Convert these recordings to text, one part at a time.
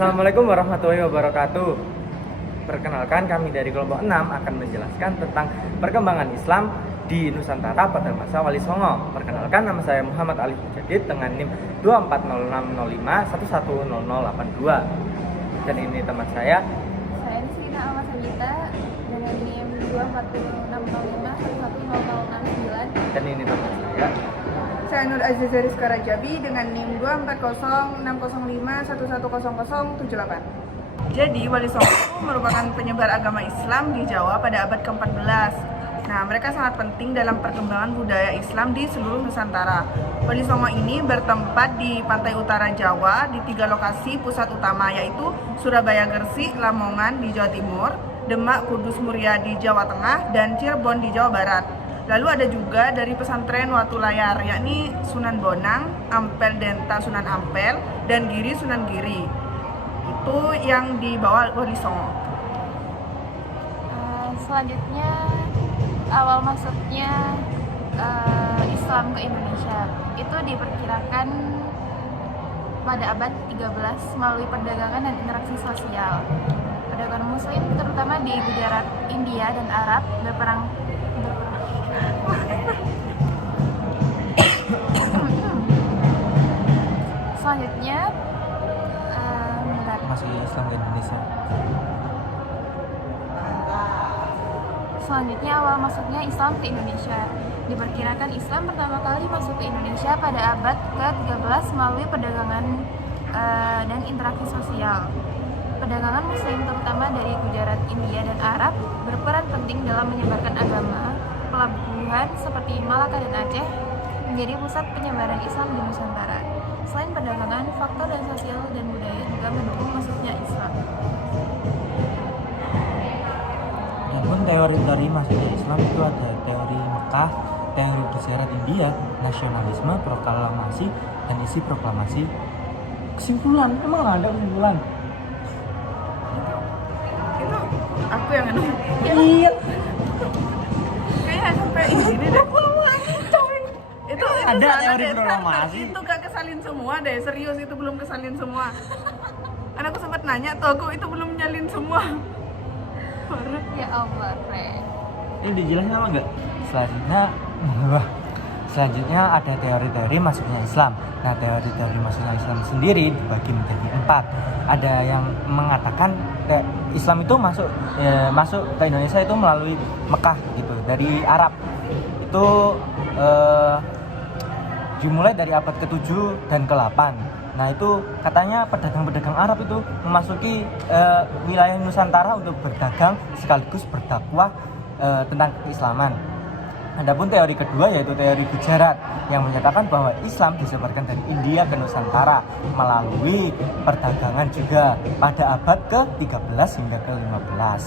Assalamualaikum warahmatullahi wabarakatuh. Perkenalkan, kami dari kelompok 6 akan menjelaskan tentang perkembangan Islam di Nusantara pada masa Wali Songo. Perkenalkan, nama saya Muhammad Ali Mujadid dengan NIM 240605110082. Dan ini teman saya. Saya Sina Ahmad Sanjita dengan NIM 240605110069. Dan ini teman saya. Saya Nur Aziza Rizka Rajabi dengan NIM 240605110078. Jadi, Wali Songo itu merupakan penyebar agama Islam di Jawa pada abad ke-14. Nah, mereka sangat penting dalam perkembangan budaya Islam di seluruh Nusantara. Wali Songo ini bertempat di pantai utara Jawa di 3 lokasi pusat utama, yaitu Surabaya Gresik, Lamongan di Jawa Timur, Demak Kudus Muria di Jawa Tengah, dan Cirebon di Jawa Barat. Lalu ada juga dari pesantren Watu Layar, yakni Sunan Bonang, Ampel Denta Sunan Ampel, dan Giri Sunan Giri. Itu yang dibawa Wali Songo. Selanjutnya, awal masuknya Islam ke Indonesia itu diperkirakan pada abad 13 melalui perdagangan dan interaksi sosial. Perdagangan Muslim terutama di Gujarat, India, dan Arab berperang. Selanjutnya Masuk Islam ke Indonesia. Selanjutnya, awal masuknya Islam ke Indonesia. Diperkirakan Islam pertama kali masuk ke Indonesia pada abad ke-13 melalui perdagangan dan interaksi sosial. Perdagangan Muslim terutama dari Gujarat, India, dan Arab berperan penting dalam menyebarkan agama. Pelabuhan seperti Malaka dan Aceh menjadi pusat penyebaran Islam di Nusantara. Selain perdagangan, faktor dan sosial dan budaya juga mendukung masuknya Islam. Namun teori-teori masuknya Islam itu ada teori Mekah, teori Gujarat India, nasionalisme, proklamasi, dan isi proklamasi. Kesimpulan, emang ada kesimpulan? Itu aku yang nganu. Iya. Kayaknya sampai ini deh. Itu Ada salah teori deh, proklamasi. Itu gak kesalin semua deh, serius itu belum kesalin semua. Karena aku sempat nanya tuh, aku itu belum nyalin semua. Parah. Ya Allah, Re. Ini dijelasin apa enggak? Selanjutnya ada teori-teori masuknya Islam. Nah, teori-teori masuknya Islam sendiri dibagi menjadi 4. Ada yang mengatakan Islam itu masuk ke Indonesia itu melalui Mekah gitu, dari Arab. Itu dimulai dari abad ke-7 dan ke-8. Nah, itu katanya pedagang-pedagang Arab itu memasuki wilayah Nusantara untuk berdagang sekaligus berdakwah tentang keislaman. Adapun teori kedua yaitu teori Gujarat yang menyatakan bahwa Islam disebarkan dari India ke Nusantara melalui perdagangan juga pada abad ke-13 hingga ke-15.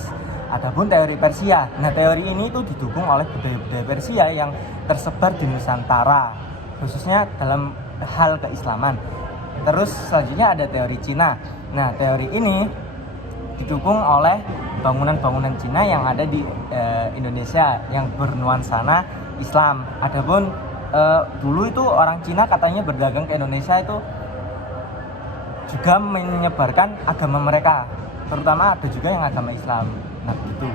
Adapun teori Persia, nah teori ini itu didukung oleh budaya-budaya Persia yang tersebar di Nusantara, khususnya dalam hal keislaman. Terus selanjutnya ada teori Cina. Nah, teori ini didukung oleh bangunan-bangunan Cina yang ada di Indonesia yang bernuansana Islam. Adapun dulu itu orang Cina katanya berdagang ke Indonesia itu juga menyebarkan agama mereka, terutama ada juga yang agama Islam. Nah, begitu.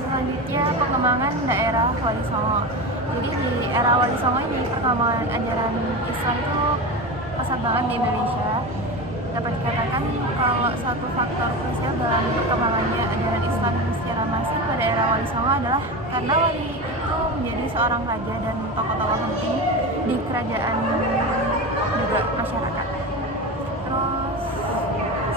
Selanjutnya, pengembangan daerah Wali Songo. Jadi di era Wali Songo ini perkembangan ajaran Islam itu pesat banget di Indonesia. Dapat dikatakan kalau satu faktor krusial dalam perkembangannya ajaran Islam secara masif pada era Wali Songo adalah karena Wali itu menjadi seorang raja dan tokoh-tokoh penting di kerajaan juga masyarakat. Terus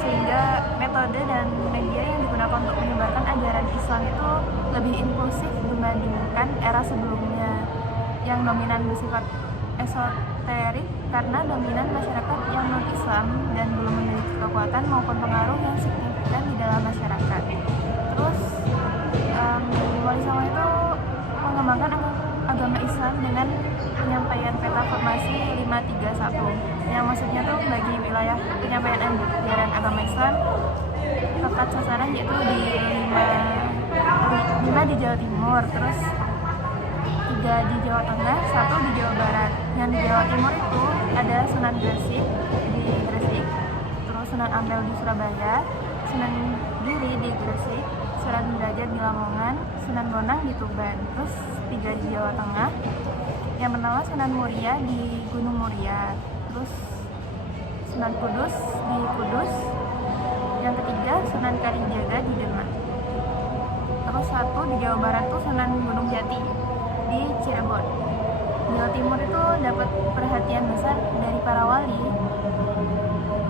sehingga metode dan media yang digunakan untuk menyebarkan ajaran Islam itu lebih inklusif dibandingkan era sebelumnya yang dominan bersifat esoterik karena dominan masyarakat yang non-Islam dan belum memiliki kekuatan maupun pengaruh yang signifikan di dalam masyarakat. Terus Wali Songo itu mengembangkan agama Islam dengan penyampaian peta formasi 531 yang maksudnya tuh bagi wilayah penyampaian ajaran agama Islam tepat sasaran yaitu di 5 di Jawa Timur, terus 3 di Jawa Tengah, 1 di Jawa Barat. Yang di Jawa Timur itu ada Sunan Gresik di Gresik, terus Sunan Ampel di Surabaya, Sunan Giri di Gresik, Sunan Derajat di Lamongan, Sunan Bonang di Tuban, terus 3 di Jawa Tengah. Yang pertama Sunan Muria di Gunung Muria, terus Sunan Kudus di Kudus, yang ketiga Sunan Kalijaga di Demak. Terus 1 di Jawa Barat tuh Sunan Gunung Jati di Cirebon. Jawa Timur itu dapat perhatian besar dari para wali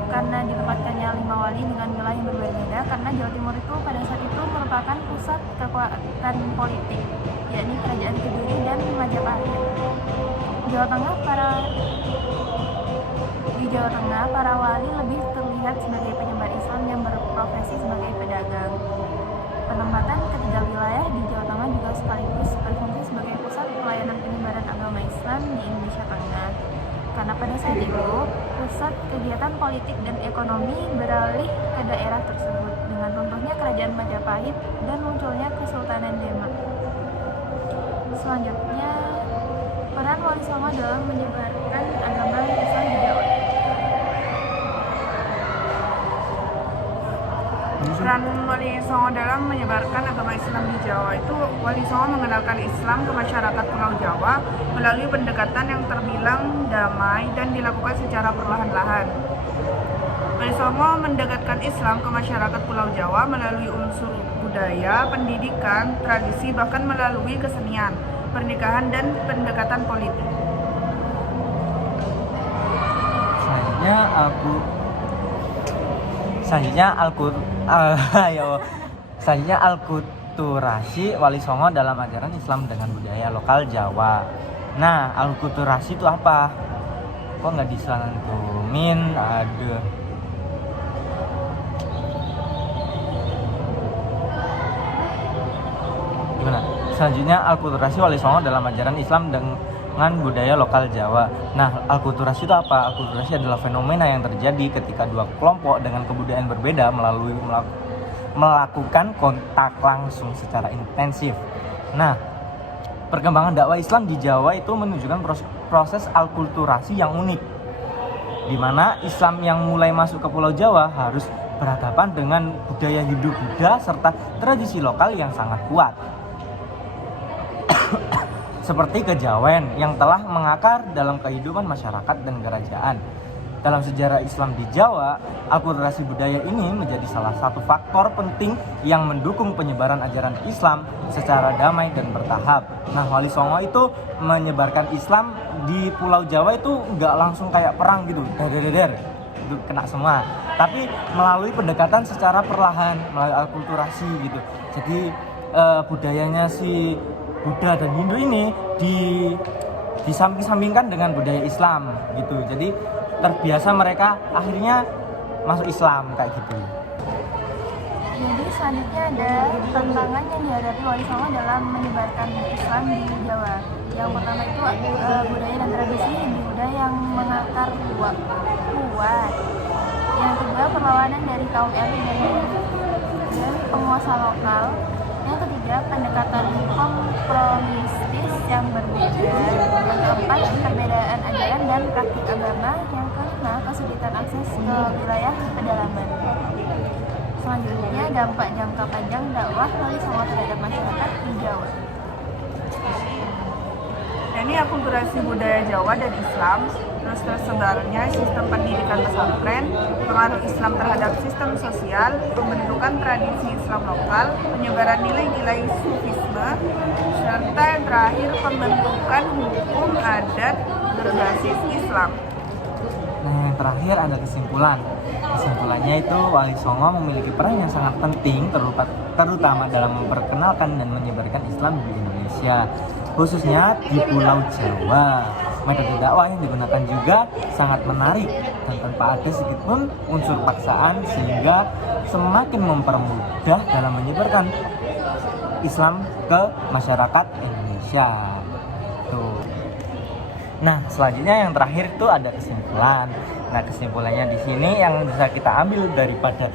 karena ditempatkannya 5 wali dengan wilayah yang berbeda, karena Jawa Timur itu pada saat itu merupakan pusat kekuatan politik, yakni Kerajaan Kediri dan Majapahit. Di Jawa Tengah, para wali lebih terlihat sebagai penyebar Islam yang berprofesi sebagai pedagang. Penempatan ketiga wilayah di Jawa Tengah juga sekaligus berfungsi sebagai pusat pelayanan penyebaran agama Islam di Indonesia Tengah. Karena pada saat itu, pusat kegiatan politik dan ekonomi beralih ke daerah tersebut dengan runtuhnya Kerajaan Majapahit dan munculnya Kesultanan Demak. Selanjutnya, peran Wali Songo dalam menyebarkan agama Islam di Jawa. Peran Wali Songo dalam menyebarkan agama Islam di Jawa itu, Wali Songo mengenalkan Islam ke masyarakat Pulau Jawa melalui pendekatan yang terbilang damai dan dilakukan secara perlahan-lahan. Wali Songo mendekatkan Islam ke masyarakat Pulau Jawa melalui unsur budaya, pendidikan, tradisi, bahkan melalui kesenian, pernikahan, dan pendekatan politik. Selanjutnya alkulturasi Wali Songo dalam ajaran Islam dengan budaya lokal Jawa. Nah, alkulturasi itu apa? Kok nggak disantumin? Aduh. Gimana? Selanjutnya alkulturasi Wali Songo dalam ajaran Islam dengan budaya lokal Jawa. Nah, alkulturasi itu apa? Alkulturasi adalah fenomena yang terjadi ketika dua kelompok dengan kebudayaan berbeda melakukan kontak langsung secara intensif. Nah, perkembangan dakwah Islam di Jawa itu menunjukkan proses alkulturasi yang unik, di mana Islam yang mulai masuk ke Pulau Jawa harus berhadapan dengan budaya Hindu-Buddha serta tradisi lokal yang sangat kuat. Seperti kejawen yang telah mengakar dalam kehidupan masyarakat dan kerajaan. Dalam sejarah Islam di Jawa, akulturasi budaya ini menjadi salah satu faktor penting yang mendukung penyebaran ajaran Islam secara damai dan bertahap. Nah, Wali Songo itu menyebarkan Islam di Pulau Jawa itu nggak langsung kayak perang gitu, itu kena semua. Tapi melalui pendekatan secara perlahan, melalui akulturasi gitu. Jadi budayanya si Buddha dan Hindu ini disamping-sampingkan dengan budaya Islam gitu. Jadi terbiasa mereka akhirnya masuk Islam kayak gitu. Jadi selanjutnya ada tantangan yang dihadapi Wali Songo dalam menyebarkan Islam di Jawa. Yang pertama itu budaya dan tradisi Hindu-Buddha yang mengakar kuat. Yang kedua perlawanan dari kaum elit dan penguasa lokal. Yang ketiga pendekatan kompromistis yang berbeda. Yang keempat perbedaan ajaran dan praktik agama. Yang kelima kesulitan akses ke wilayah pedalaman. Selanjutnya dampak jangka panjang dakwah Wali Songo terhadap masyarakat di Jawa. Ini akulturasi budaya Jawa dan Islam, terus tersebarnya sistem pendidikan pesantren, pengaruh Islam terhadap sistem sosial, pembentukan tradisi Islam lokal, penyebaran nilai-nilai sufisme, serta yang terakhir pembentukan hukum adat berbasis Islam. Nah, yang terakhir ada kesimpulan. Kesimpulannya itu Wali Songo memiliki peran yang sangat penting terutama dalam memperkenalkan dan menyebarkan Islam di Indonesia, khususnya di Pulau Jawa. Metode dakwah yang digunakan juga sangat menarik dan tanpa ada sedikitpun unsur paksaan, sehingga semakin mempermudah dalam menyebarkan Islam ke masyarakat Indonesia. itu. Nah, selanjutnya yang terakhir itu ada kesimpulan. Nah, kesimpulannya di sini yang bisa kita ambil daripada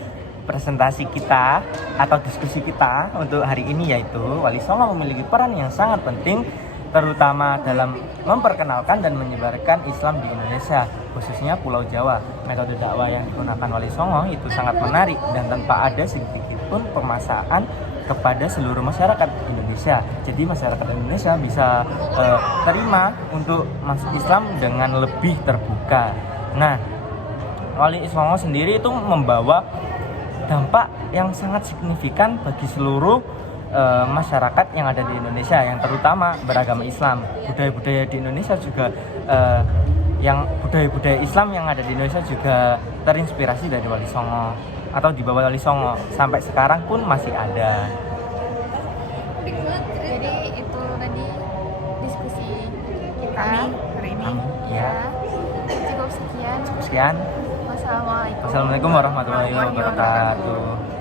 presentasi kita atau diskusi kita untuk hari ini, yaitu Wali Songo memiliki peran yang sangat penting terutama dalam memperkenalkan dan menyebarkan Islam di Indonesia, khususnya Pulau Jawa. Metode dakwah yang digunakan Wali Songo itu sangat menarik dan tanpa ada sedikit pun pemaksaan kepada seluruh masyarakat Indonesia. Jadi masyarakat Indonesia bisa terima untuk masuk Islam dengan lebih terbuka. Nah, Wali Songo sendiri itu membawa dampak yang sangat signifikan bagi seluruh masyarakat yang ada di Indonesia, yang terutama beragama Islam. Budaya-budaya di Indonesia juga yang budaya-budaya Islam yang ada di Indonesia juga terinspirasi dari Wali Songo atau di bawah Wali Songo, sampai sekarang pun masih ada. Jadi itu tadi diskusi kita hari ini. Ya, cukup sekian. sekian. Wassalamualaikum Wassalamualaikum warahmatullahi wabarakatuh.